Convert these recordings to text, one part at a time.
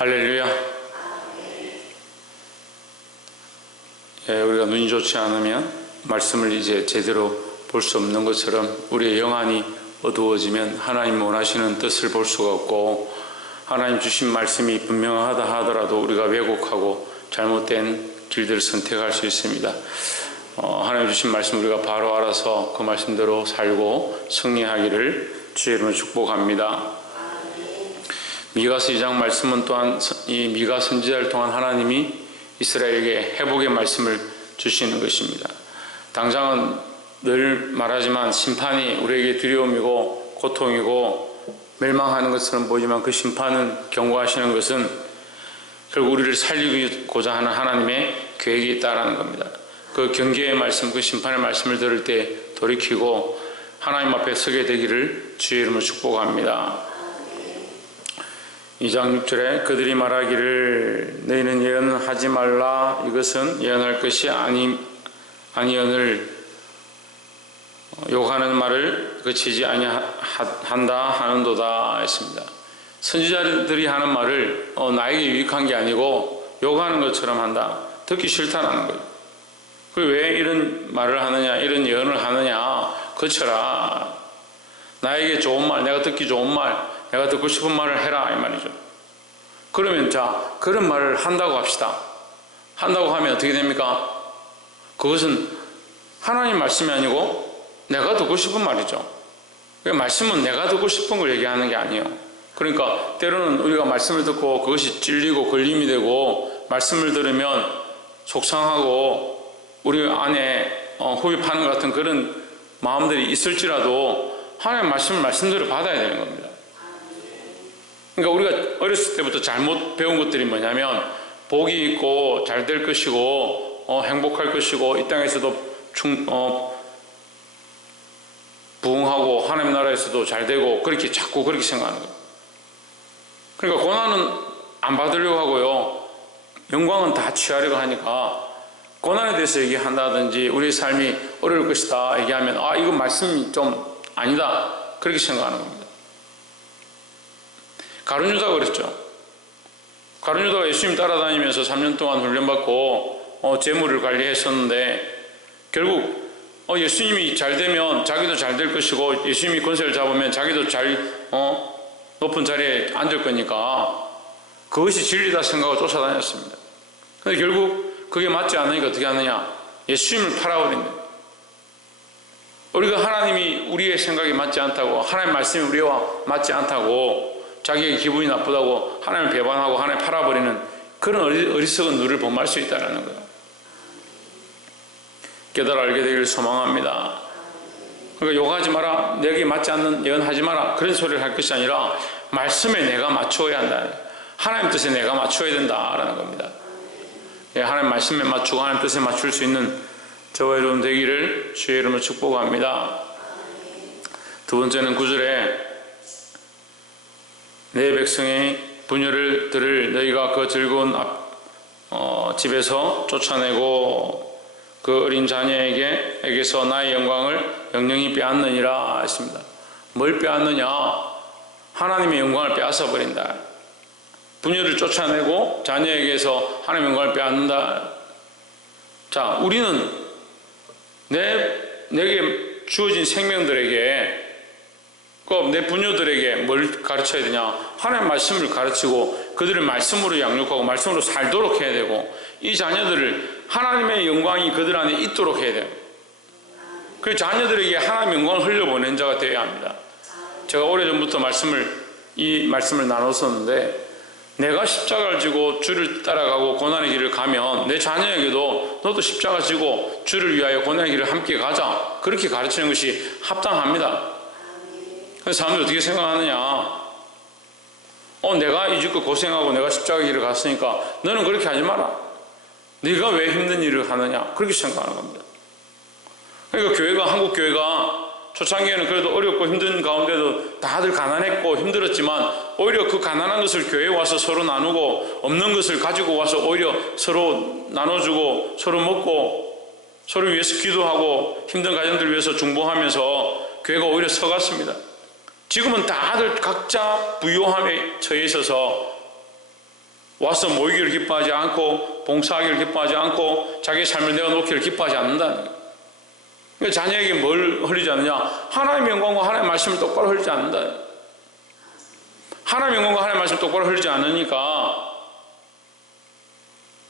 할렐루야. 우리가 눈이 좋지 않으면 말씀을 이제 제대로 볼 수 없는 것처럼 우리의 영안이 어두워지면 하나님 원하시는 뜻을 볼 수가 없고, 하나님 주신 말씀이 분명하다 하더라도 우리가 왜곡하고 잘못된 길들을 선택할 수 있습니다. 하나님 주신 말씀 우리가 바로 알아서 그 말씀대로 살고 승리하기를 주의 이름으로 축복합니다. 미가서 2장 말씀은 또한 이 미가 선지자를 통한 하나님이 이스라엘에게 회복의 말씀을 주시는 것입니다. 당장은 늘 말하지만 심판이 우리에게 두려움이고 고통이고 멸망하는 것처럼 보이지만, 그 심판은 경고하시는 것은 결국 우리를 살리고자 하는 하나님의 계획이 있다는 겁니다. 그 경계의 말씀, 그 심판의 말씀을 들을 때 돌이키고 하나님 앞에 서게 되기를 주의 이름으로 축복합니다. 2장 6절에 그들이 말하기를 너희는 예언하지 말라, 이것은 예언할 것이 아니언을 욕하는 말을 그치지 아니한다 하는도다 했습니다. 선지자들이 하는 말을 나에게 유익한 게 아니고 욕하는 것처럼 한다, 듣기 싫다라는 거예요. 그리고 왜 이런 말을 하느냐, 이런 예언을 하느냐, 그쳐라, 나에게 좋은 말, 내가 듣기 좋은 말, 내가 듣고 싶은 말을 해라, 이 말이죠. 그러면 자, 그런 말을 한다고 합시다. 한다고 하면 어떻게 됩니까? 그것은 하나님 말씀이 아니고 내가 듣고 싶은 말이죠. 말씀은 내가 듣고 싶은 걸 얘기하는 게 아니에요. 그러니까 때로는 우리가 말씀을 듣고 그것이 찔리고 걸림이 되고, 말씀을 들으면 속상하고 우리 안에 후입하는 것 같은 그런 마음들이 있을지라도 하나님 말씀을 말씀대로 받아야 되는 겁니다. 그러니까 우리가 어렸을 때부터 잘못 배운 것들이 뭐냐면, 복이 있고 잘 될 것이고 행복할 것이고 이 땅에서도 부흥하고 하나님 나라에서도 잘 되고, 그렇게 자꾸 그렇게 생각하는 거예요. 그러니까 고난은 안 받으려고 하고요, 영광은 다 취하려고 하니까 고난에 대해서 얘기한다든지 우리의 삶이 어려울 것이다 얘기하면 이건 말씀이 좀 아니다, 그렇게 생각하는 겁니다. 가룟 유다가 그랬죠. 가룟 유다가 예수님 따라다니면서 3년 동안 훈련받고 재물을 관리했었는데, 결국 예수님이 잘 되면 자기도 잘 될 것이고, 예수님이 권세를 잡으면 자기도 잘 높은 자리에 앉을 거니까 그것이 진리다 생각하고 쫓아다녔습니다. 그런데 결국 그게 맞지 않으니까 어떻게 하느냐, 예수님을 팔아버린다. 우리가 하나님이 우리의 생각이 맞지 않다고, 하나님 말씀이 우리와 맞지 않다고, 자기의 기분이 나쁘다고 하나님을 배반하고 하나님 팔아버리는 그런 어리석은 눈을 범할 수 있다는 거예요. 깨달아 알게 되기를 소망합니다. 그러니까 욕하지 마라, 내게 맞지 않는 예언하지 마라, 그런 소리를 할 것이 아니라 말씀에 내가 맞추어야 한다, 하나님 뜻에 내가 맞추어야 된다라는 겁니다. 하나님 말씀에 맞추고 하나님 뜻에 맞출 수 있는 저와 여러분 되기를 주의 이름으로 축복합니다. 두 번째는 9절에 내 백성의 분열을 들을 너희가 그 즐거운 집에서 쫓아내고 그 어린 자녀에게서 나의 영광을 영영히 빼앗느니라 했습니다. 뭘 빼앗느냐? 하나님의 영광을 빼앗아 버린다. 분열을 쫓아내고 자녀에게서 하나님의 영광을 빼앗는다. 자, 우리는 내게 주어진 생명들에게, 내 부녀들에게 뭘 가르쳐야 되냐? 하나님 말씀을 가르치고 그들을 말씀으로 양육하고 말씀으로 살도록 해야 되고, 이 자녀들을 하나님의 영광이 그들 안에 있도록 해야 돼요. 그 자녀들에게 하나님의 영광을 흘려보낸 자가 되어야 합니다. 제가 오래전부터 이 말씀을 나눴었는데, 내가 십자가를 지고 주를 따라가고 고난의 길을 가면 내 자녀에게도 너도 십자가 지고 주를 위하여 고난의 길을 함께 가자, 그렇게 가르치는 것이 합당합니다. 그래서 사람들이 어떻게 생각하느냐, 내가 이제껏 고생하고 내가 십자가 길을 갔으니까 너는 그렇게 하지 마라, 네가 왜 힘든 일을 하느냐, 그렇게 생각하는 겁니다. 그러니까 한국 교회가 초창기에는 그래도 어렵고 힘든 가운데도 다들 가난했고 힘들었지만, 오히려 그 가난한 것을 교회에 와서 서로 나누고 없는 것을 가지고 와서 오히려 서로 나눠주고 서로 먹고 서로 위해서 기도하고 힘든 가정들 위해서 중보하면서 교회가 오히려 서갔습니다. 지금은 다들 각자 부요함에 처해 있어서 와서 모이기를 기뻐하지 않고 봉사하기를 기뻐하지 않고 자기의 삶을 내어놓기를 기뻐하지 않는다는 거예요. 그러니까 자녀에게 뭘 흘리지 않느냐? 하나님의 영광과 하나님의 말씀을 똑바로 흘리지 않는다. 하나님의 영광과 하나님의 말씀을 똑바로 흘리지 않으니까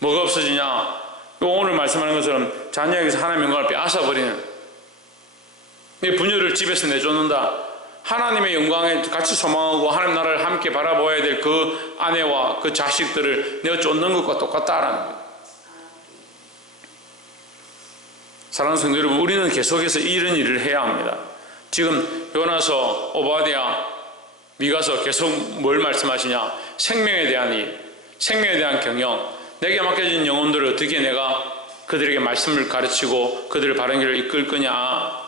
뭐가 없어지냐? 오늘 말씀하는 것처럼 자녀에게서 하나님의 영광을 빼앗아버리는, 부녀를 집에서 내쫓는다. 하나님의 영광에 같이 소망하고 하나님 나라를 함께 바라보아야 될 그 아내와 그 자식들을 내어 쫓는 것과 똑같다라는 거예요. 사랑하는 성도 여러분, 우리는 계속해서 이런 일을 해야 합니다. 지금 요나서, 오바댜, 미가서 계속 뭘 말씀하시냐? 생명에 대한 일, 생명에 대한 경영, 내게 맡겨진 영혼들을 어떻게 내가 그들에게 말씀을 가르치고 그들을 바른 길을 이끌 거냐?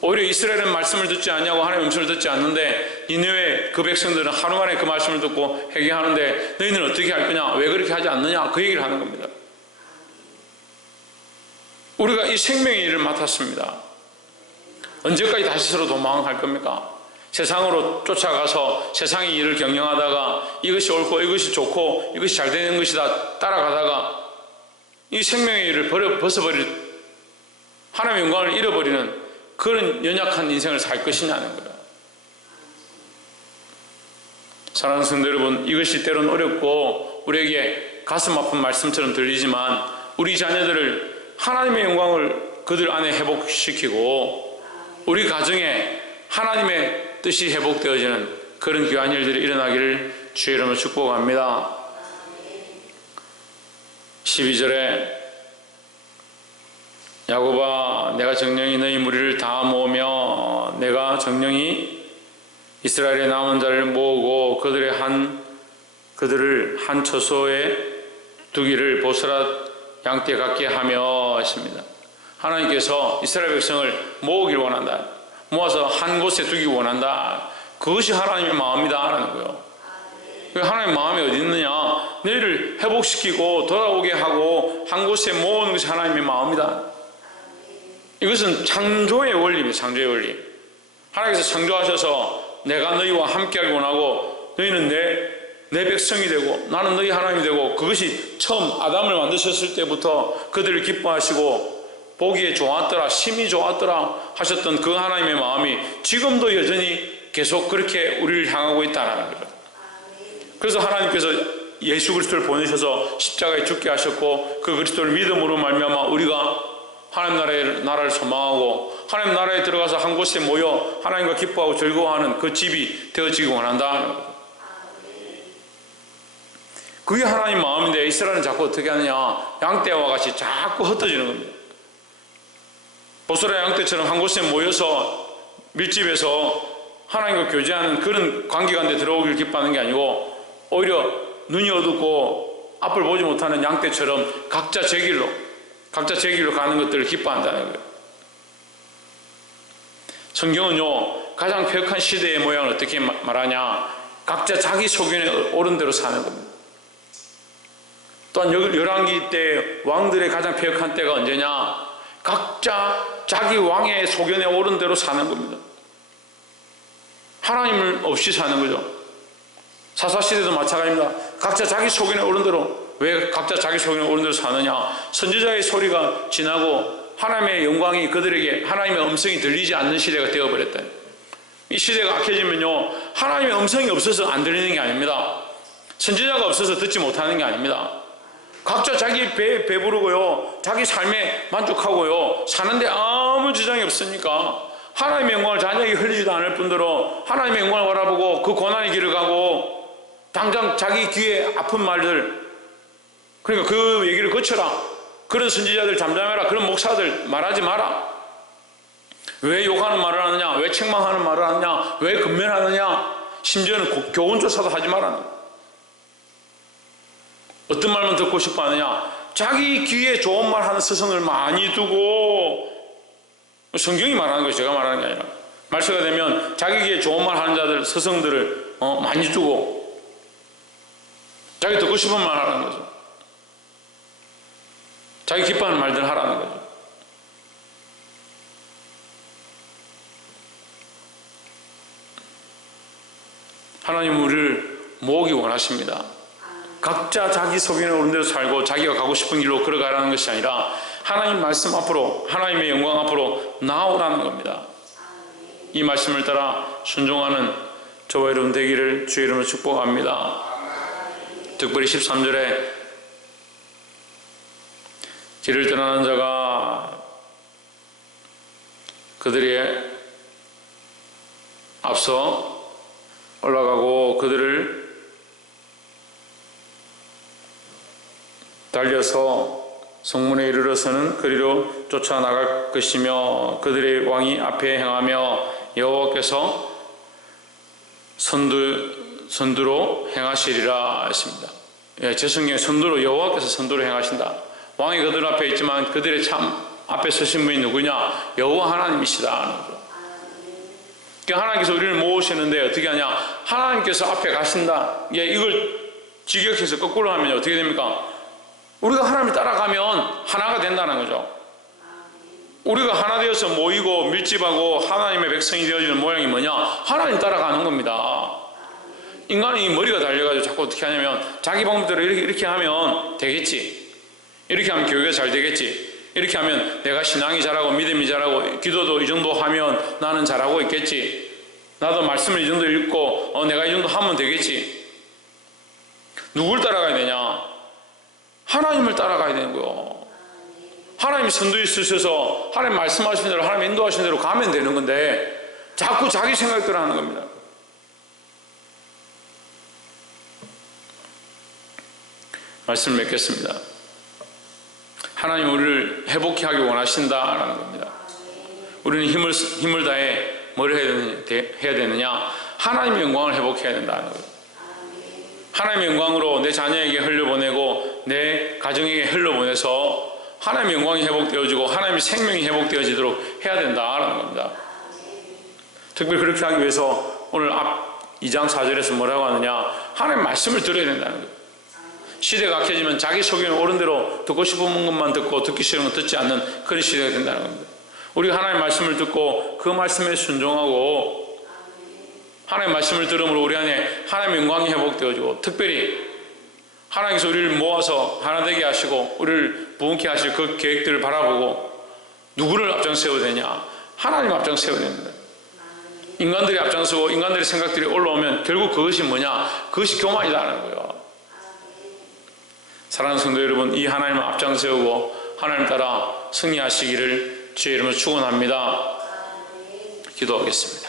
오히려 이스라엘은 말씀을 듣지 않냐고 하나님의 음성을 듣지 않는데 니느웨 그 백성들은 하루 만에 그 말씀을 듣고 회개하는데 너희는 어떻게 할 거냐? 왜 그렇게 하지 않느냐? 그 얘기를 하는 겁니다. 우리가 이 생명의 일을 맡았습니다. 언제까지 다시 서로 도망할 겁니까? 세상으로 쫓아가서 세상의 일을 경영하다가 이것이 옳고 이것이 좋고 이것이 잘 되는 것이다 따라가다가 이 생명의 일을 벗어버릴, 하나님의 영광을 잃어버리는 그런 연약한 인생을 살 것이냐는 거예요. 사랑하는 성도 여러분, 이것이 때로는 어렵고 우리에게 가슴 아픈 말씀처럼 들리지만 우리 자녀들을 하나님의 영광을 그들 안에 회복시키고 우리 가정에 하나님의 뜻이 회복되어지는 그런 귀한 일들이 일어나기를 주의 이름으로 축복합니다. 12절에 야곱아, 내가 정령이 너희 무리를 다 모으며 내가 정령이 이스라엘의 남은 자를 모으고 그들을 한 처소에 두기를 보스라 양떼 같게 하며 하십니다. 하나님께서 이스라엘 백성을 모으기를 원한다. 모아서 한 곳에 두기 원한다. 그것이 하나님의 마음이다 라는 거예요. 하나님의 마음이 어디 있느냐? 너희를 회복시키고 돌아오게 하고 한 곳에 모으는 것이 하나님의 마음이다. 이것은 창조의 원리입니다. 창조의 원리. 하나님께서 창조하셔서 내가 너희와 함께하기 원하고 너희는 내 백성이 되고 나는 너희 하나님이 되고, 그것이 처음 아담을 만드셨을 때부터 그들을 기뻐하시고 보기에 좋았더라, 심히 좋았더라 하셨던 그 하나님의 마음이 지금도 여전히 계속 그렇게 우리를 향하고 있다는 거예요. 그래서 하나님께서 예수 그리스도를 보내셔서 십자가에 죽게 하셨고 그 그리스도를 믿음으로 말미암아 우리가 하나님 나라를 소망하고 하나님 나라에 들어가서 한 곳에 모여 하나님과 기뻐하고 즐거워하는 그 집이 되어지기 원한다는 거예요. 그게 하나님 마음인데 이스라엘은 자꾸 어떻게 하느냐? 양떼와 같이 자꾸 흩어지는 겁니다. 보스라 양떼처럼 한 곳에 모여서 밀집해서 하나님과 교제하는 그런 관계 가운데 들어오길 기뻐하는 게 아니고 오히려 눈이 어둡고 앞을 보지 못하는 양떼처럼 각자 제 길로 가는 것들을 기뻐한다는 거예요. 성경은요, 가장 폐역한 시대의 모양을 어떻게 말하냐? 각자 자기 소견에 옳은 대로 사는 겁니다. 또한 열왕기 때 왕들의 가장 폐역한 때가 언제냐? 각자 자기 왕의 소견에 옳은 대로 사는 겁니다. 하나님을 없이 사는 거죠. 사사시대도 마찬가지입니다. 각자 자기 소견에 옳은 대로. 왜 각자 자기 소견에 옳은 대로 사느냐? 선지자의 소리가 지나고 하나님의 영광이 그들에게, 하나님의 음성이 들리지 않는 시대가 되어버렸다. 이 시대가 악해지면요, 하나님의 음성이 없어서 안 들리는 게 아닙니다. 선지자가 없어서 듣지 못하는 게 아닙니다. 각자 자기 배부르고요, 자기 삶에 만족하고요, 사는데 아무 지장이 없으니까 하나님의 영광을 자녀에게 흘리지도 않을 뿐더러 하나님의 영광을 바라보고 그 고난의 길을 가고 당장 자기 귀에 아픈 말들, 그러니까 그 얘기를 거쳐라. 그런 선지자들 잠잠해라. 그런 목사들 말하지 마라. 왜 욕하는 말을 하느냐? 왜 책망하는 말을 하느냐? 왜 근면하느냐? 심지어는 교훈조사도 하지 마라. 어떤 말만 듣고 싶어 하느냐? 자기 귀에 좋은 말 하는 스승을 많이 두고, 성경이 말하는 거예요. 제가 말하는 게 아니라. 말세가 되면 자기 귀에 좋은 말 하는 자들, 스승들을 많이 두고 자기 듣고 싶은 말 하라는 거죠. 자기 기뻐하는 말들 하라는 거죠. 하나님 우리를 모으기 원하십니다. 각자 자기 속에는 오른 대로 살고 자기가 가고 싶은 길로 걸어가라는 것이 아니라 하나님 말씀 앞으로, 하나님의 영광 앞으로 나아오라는 겁니다. 이 말씀을 따라 순종하는 저와 여러분 되기를 주의 이름으로 축복합니다. 특별히 13절에 길을 떠나는 자가 그들의 앞서 올라가고 그들을 달려서 성문에 이르러서는 그리로 쫓아나갈 것이며 그들의 왕이 앞에 행하며 여호와께서 선두로 행하시리라 했습니다. 예, 제 성경에 선두로, 여호와께서 선두로 행하신다. 왕이 그들 앞에 있지만 그들의 참 앞에 서신 분이 누구냐? 여호와 하나님이시다. 그러니까 하나님께서 우리를 모으시는데 어떻게 하냐? 하나님께서 앞에 가신다. 예, 이걸 직역해서 거꾸로 하면 어떻게 됩니까? 우리가 하나님을 따라가면 하나가 된다는 거죠. 우리가 하나 되어서 모이고 밀집하고 하나님의 백성이 되어지는 모양이 뭐냐? 하나님 따라가는 겁니다. 인간이 머리가 달려가지고 자꾸 어떻게 하냐면 자기 방법대로 이렇게 하면 되겠지. 이렇게 하면 교회가 잘 되겠지. 이렇게 하면 내가 신앙이 잘하고 믿음이 잘하고 기도도 이 정도 하면 나는 잘하고 있겠지. 나도 말씀을 이 정도 읽고 내가 이 정도 하면 되겠지. 누굴 따라가야 되냐? 하나님을 따라가야 되는 거예요. 하나님이 선두에 쓰셔서 하나님 말씀하신 대로 하나님 인도하신 대로 가면 되는 건데 자꾸 자기 생각대로 하는 겁니다. 말씀을 맺겠습니다. 하나님 우리를 회복케 하기 원하신다라는 겁니다. 우리는 힘을 다해 뭘 해야 되느냐? 하나님의 영광을 회복해야 된다는 거예요. 하나님의 영광으로 내 자녀에게 흘려보내고 내 가정에게 흘려보내서 하나님의 영광이 회복되어지고 하나님의 생명이 회복되어지도록 해야 된다라는 겁니다. 특별히 그렇게 하기 위해서 오늘 앞 2장 4절에서 뭐라고 하느냐? 하나님의 말씀을 들어야 된다는 거예요. 시대가 악해지면 자기 속에는 옳은 대로 듣고 싶은 것만 듣고 듣기 싫은 건 듣지 않는 그런 시대가 된다는 겁니다. 우리가 하나님의 말씀을 듣고 그 말씀에 순종하고 하나님의 말씀을 들음으로 우리 안에 하나님의 영광이 회복되어지고 특별히 하나님께서 우리를 모아서 하나 되게 하시고 우리를 부흥케 하실 그 계획들을 바라보고 누구를 앞장 세워야 되냐? 하나님 앞장 세워야 됩니다. 인간들이 앞장서고 인간들의 생각들이 올라오면 결국 그것이 뭐냐? 그것이 교만이라는 거예요. 사랑하는 성도 여러분, 이 하나님을 앞장 세우고 하나님 따라 승리하시기를 주의 이름으로 축원합니다. 기도하겠습니다.